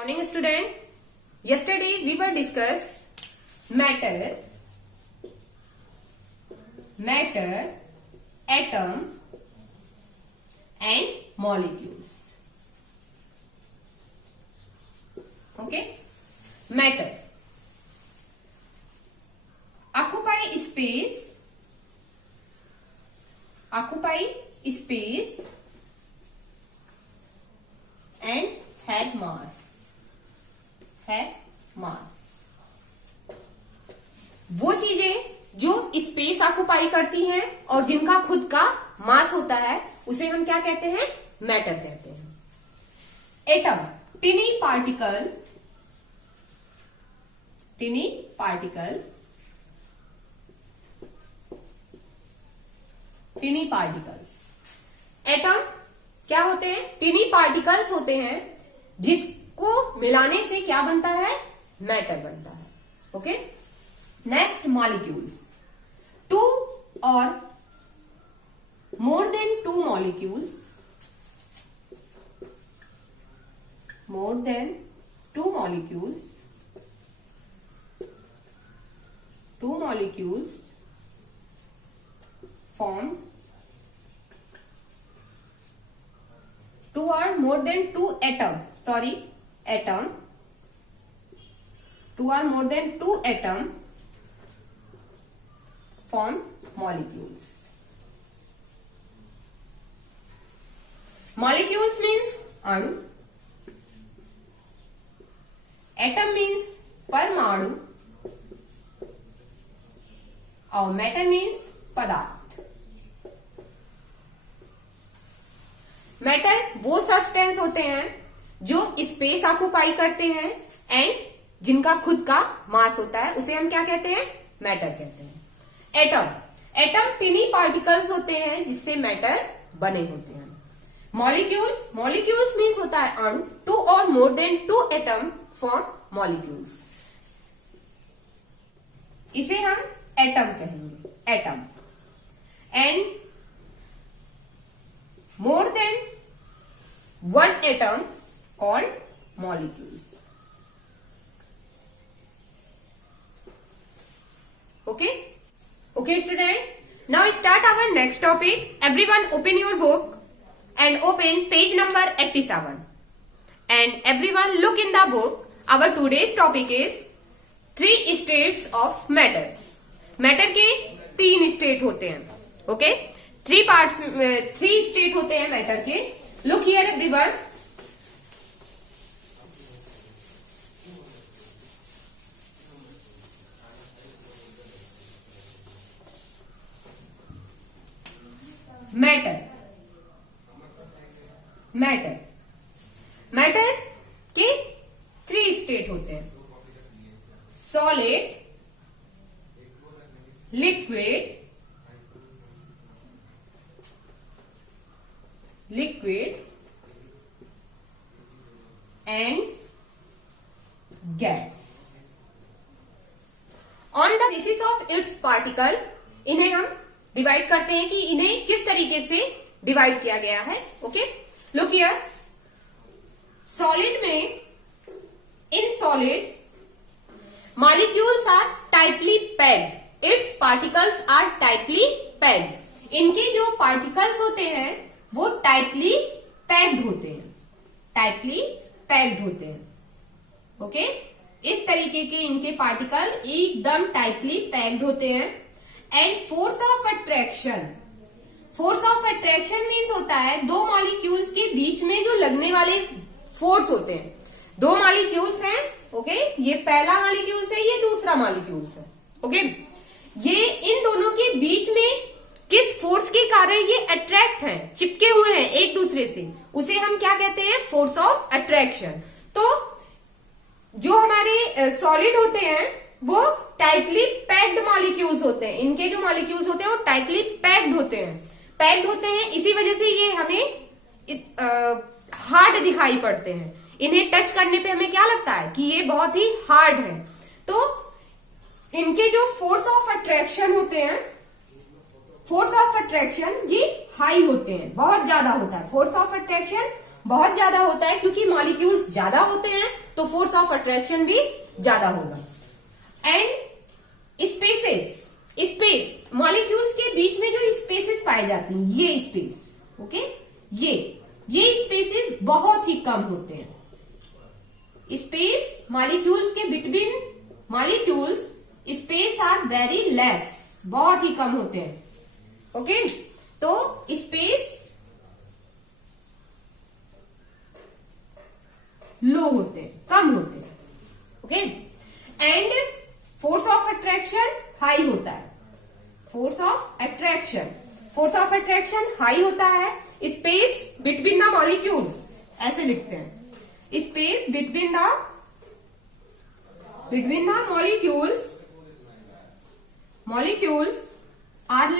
Morning student. Yesterday we were discuss matter, atom and molecules. Okay. Matter. Occupy space and have mass. वो चीजें जो space occupy करती हैं और जिनका खुद का मास होता है उसे हम क्या कहते हैं? मैटर कहते हैं. Atom, टिनी particles. एटम क्या होते हैं? टिनी पार्टिकल्स होते हैं जिसको मिलाने से क्या बनता है? मैटर बनता है. ओके. Next, molecules. टू और more than two molecules form two or more than two atom form molecules. Molecules means अणु, atom means परमाणु और matter means पदार्थ. मैटर वो सब्सटेंस होते हैं जो स्पेस ऑक्युपाई करते हैं एंड जिनका खुद का मास होता है, उसे हम क्या कहते हैं? मैटर कहते हैं. एटम टिनी पार्टिकल्स होते हैं जिससे मैटर बने होते हैं. मॉलिक्यूल्स मीन्स होता है अणु. टू और more than two atom form molecules. इसे हम एटम कहेंगे. Atom and more than one atom called molecules. Okay student, now start our next topic. Everyone open your book and open page number 87 and everyone look in the book. Our today's topic is three states of matter. Matter के 3 state होते हैं. Okay. 3 state होते हैं matter के. Look here everyone. Matter के 3 state होते हैं. Solid, liquid and gas. On the basis of its particle इन्हें हम डिवाइड करते हैं कि इन्हें किस तरीके से डिवाइड किया गया है. ओके. Look here. सॉलिड में, in solid molecules are tightly packed. It's particles are tightly packed. इनके जो पार्टिकल्स होते हैं वो टाइटली पैक्ड होते हैं. ओके. इस तरीके के इनके पार्टिकल एकदम टाइटली पैक्ड होते हैं. And force of attraction means होता है दो मॉलिक्यूल्स के बीच में जो लगने वाले फोर्स होते हैं. 2 मॉलिक्यूल्स हैं. ओके. ये पहला मॉलिक्यूल्स है, ये दूसरा मॉलिक्यूल्स है. ओके. ये इन दोनों के बीच में किस फोर्स के कारण ये अट्रैक्ट हैं, चिपके हुए हैं एक दूसरे से, उसे हम क्या कहते हैं? Force of attraction. तो जो हमारे सॉलिड होते हैं वो टाइटली पैक्ड मॉलिक्यूल्स होते हैं. इनके जो मॉलिक्यूल्स होते हैं वो टाइटली पैक्ड होते हैं. इसी वजह से ये हमें हार्ड दिखाई पड़ते हैं. इन्हें टच करने पे हमें क्या लगता है कि ये बहुत ही हार्ड है. तो इनके जो फोर्स ऑफ अट्रैक्शन होते हैं, फोर्स ऑफ अट्रैक्शन ये हाई होते हैं, बहुत ज्यादा होता है. फोर्स ऑफ अट्रैक्शन बहुत ज्यादा होता है, क्योंकि मॉलिक्यूल्स ज्यादा होते हैं तो फोर्स ऑफ अट्रैक्शन भी ज्यादा होगा। एंड स्पेस, मॉलिक्यूल्स के बीच में जो स्पेसेस पाए जाते हैं, ये स्पेस, ओके, ये स्पेसेस बहुत ही कम होते हैं। स्पेस मॉलिक्यूल्स के between molecules space are very less, बहुत ही कम होते हैं, ओके। तो स्पेस लो होते हैं, कम होते हैं, okay. And force of attraction high होता है, फोर्स ऑफ अट्रैक्शन हाई होता है। स्पेस बिटवीन द मॉलिक्यूल्स, ऐसे लिखते हैं, space between the molecules are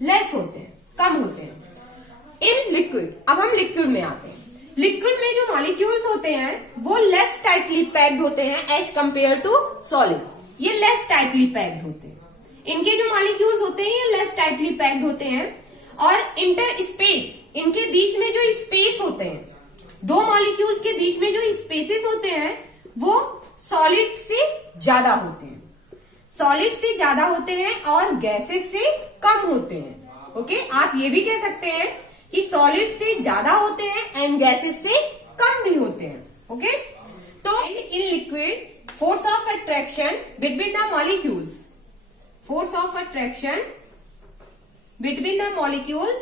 less होते हैं, कम होते हैं। इन लिक्विड, अब हम लिक्विड में आते हैं। लिक्विड में जो मॉलिक्यूल्स होते हैं वो लेस टाइटली पैक्ड होते हैं एज कंपेयर टू सॉलिड, ये लेस टाइटली पैक्ड होते हैं। इनके जो मॉलिक्यूल्स होते हैं ये लेस टाइटली पैक्ड होते हैं। और इंटर स्पेस, इनके बीच में जो स्पेस होते हैं, दो मॉलिक्यूल्स के बीच में जो स्पेसेस होते हैं वो सॉलिड से ज्यादा होते हैं, और गैसेस से कम होते हैं, ओके। आप ये भी कह सकते हैं कि सॉलिड से ज्यादा होते हैं एंड गैसेस से कम भी होते हैं, ओके। तो in liquid force of attraction between the molecules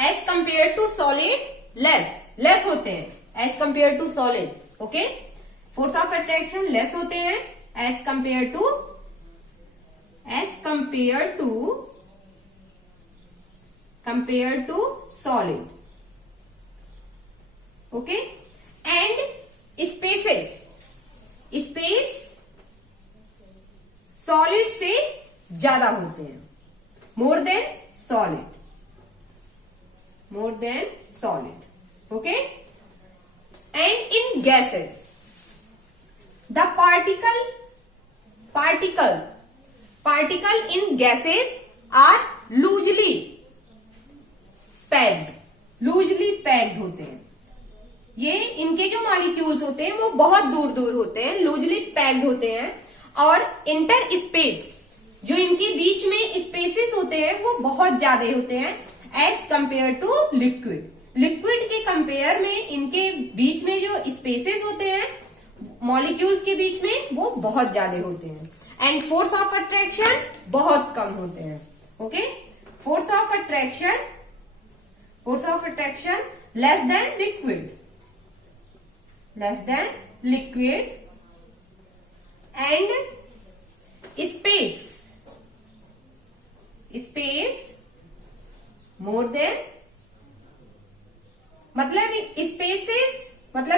as compare to solid less होते हैं as compare to solid, okay. Force of attraction less होते हैं as compare to solid, okay. And space solid से ज्यादा होते हैं, more than solid, okay. And in gases the particle in gases are loosely packed होते हैं। ये इनके जो मॉलिक्यूल्स होते हैं वो बहुत दूर होते हैं, लूजली पैक्ड होते हैं। और इंटर स्पेस, जो इनके बीच में स्पेसेस होते हैं वो बहुत ज्यादा होते हैं एज कंपेयर टू लिक्विड के कंपेयर में इनके बीच में जो स्पेसेस होते हैं मॉलिक्यूल्स के बीच में वो बहुत ज्यादा होते हैं। एंड फोर्स ऑफ अट्रैक्शन बहुत कम होते हैं, okay. Force of attraction less than liquid and space more than, मतलब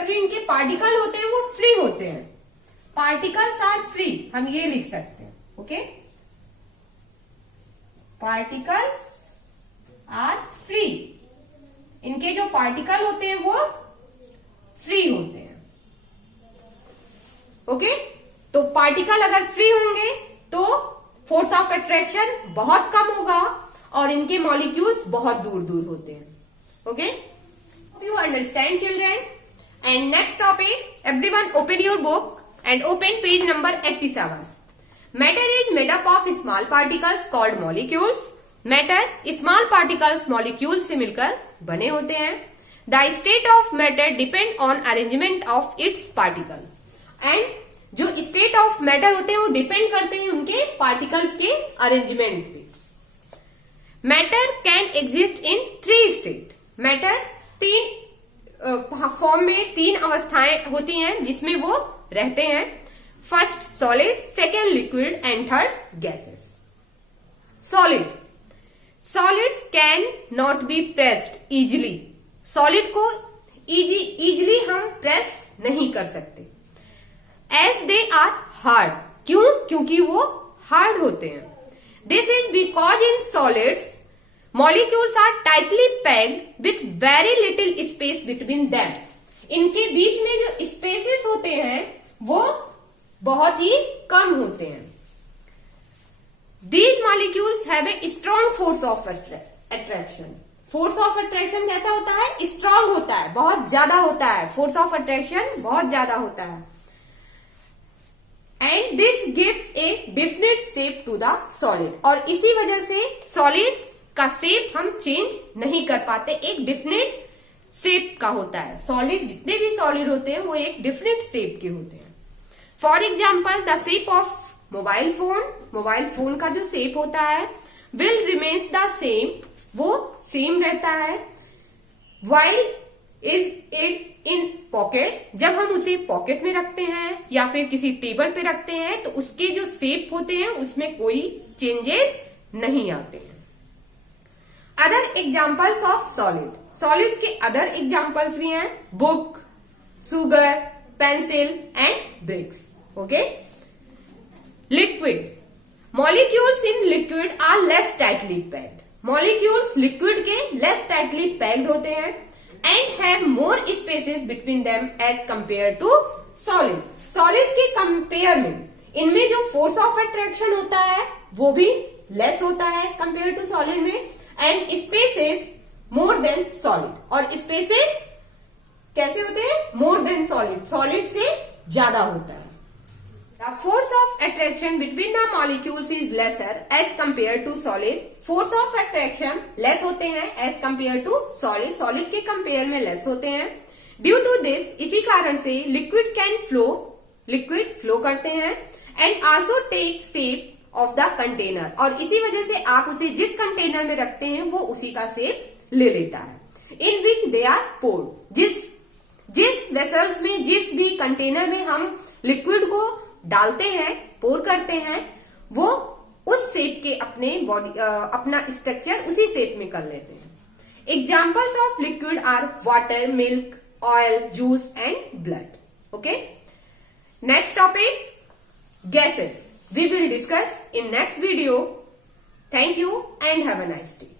जो इनके पार्टिकल होते हैं वो फ्री होते हैं, पार्टिकल्स आर फ्री, हम ये लिख सकते हैं, ओके। पार्टिकल्स आर फ्री, इनके जो पार्टिकल होते हैं वो फ्री होते हैं, ओके। तो पार्टिकल अगर फ्री होंगे तो फोर्स ऑफ अट्रैक्शन बहुत कम होगा और इनके मॉलिक्यूल्स बहुत दूर होते हैं, okay. You understand children. And next topic, everyone open your book and open page number 87. Matter is made up of small particles called molecules. Matter small particles molecules से मिलकर बने होते हैं। The state of matter depend on arrangement of its particle. And जो state of matter होते हैं वो depend करते हैं उनके particles के arrangement पे। Matter can exist in 3 states. Matter 3 form में 3 अवस्थाएं होती हैं जिसमें वो रहते हैं। First solid, second liquid and third gases. Solids can not be pressed easily, solid को इजिली हम प्रेस नहीं कर सकते। एज दे आर हार्ड, क्योंकि वो हार्ड होते हैं। This is because in solids molecules are tightly packed with very little space between them. इनके बीच में जो स्पेसेस होते हैं वो बहुत ही कम होते हैं। These molecules have a strong force of attraction. Force of attraction कैसा होता है? स्ट्रांग होता है, बहुत ज्यादा होता है, फोर्स ऑफ अट्रैक्शन बहुत ज्यादा होता है। And this gives a definite shape to the solid, और इसी वजह से सॉलिड का शेप हम चेंज नहीं कर पाते, एक डिफिनिट शेप का होता है। सॉलिड, जितने भी सॉलिड होते हैं वो एक डिफिनिट शेप के होते हैं। For example the shape of mobile phone, mobile phone का जो शेप होता है विल रिमेन्स द सेम, वो सेम रहता है। While is it in pocket, जब हम उसे पॉकेट में रखते हैं या फिर किसी टेबल पे रखते हैं तो उसके जो शेप होते हैं उसमें कोई चेंजेस नहीं आते हैं। Other examples of solid, solids के अदर एग्जाम्पल्स भी हैं, book, sugar, pencil and bricks. Okay, liquid, molecules in liquid are less tightly packed, molecules liquid के लेस टाइटली पैक्ड होते हैं and have more spaces between them as compare to solid, solid के compare में इनमें जो force of attraction होता है वो भी लेस होता है एज कंपेयर टू सॉलिड में, and spaces more than solid, और स्पेसेस कैसे होते हैं? मोर देन सॉलिड, सॉलिड से ज्यादा होता है। The force of attraction between the molecules is lesser as compared to solid. Force of attraction less होते हैं as compared to solid. Solid के compare में less होते हैं. Due to this, इसी कारण से liquid can flow, liquid flow करते हैं and also take shape of the container. और इसी वजह से आप उसे जिस कंटेनर में रखते हैं वो उसी का शेप ले लेता है. In which they are poured. जिस वेसल्स में, जिस भी कंटेनर में हम लिक्विड को डालते हैं, पोर करते हैं, वो उस शेप के अपने बॉडी अपना स्ट्रक्चर उसी शेप में कर लेते हैं। Examples of liquid are water, milk, oil, juice and blood. Okay, next topic gases, we will discuss in next video. Thank you and have a nice day.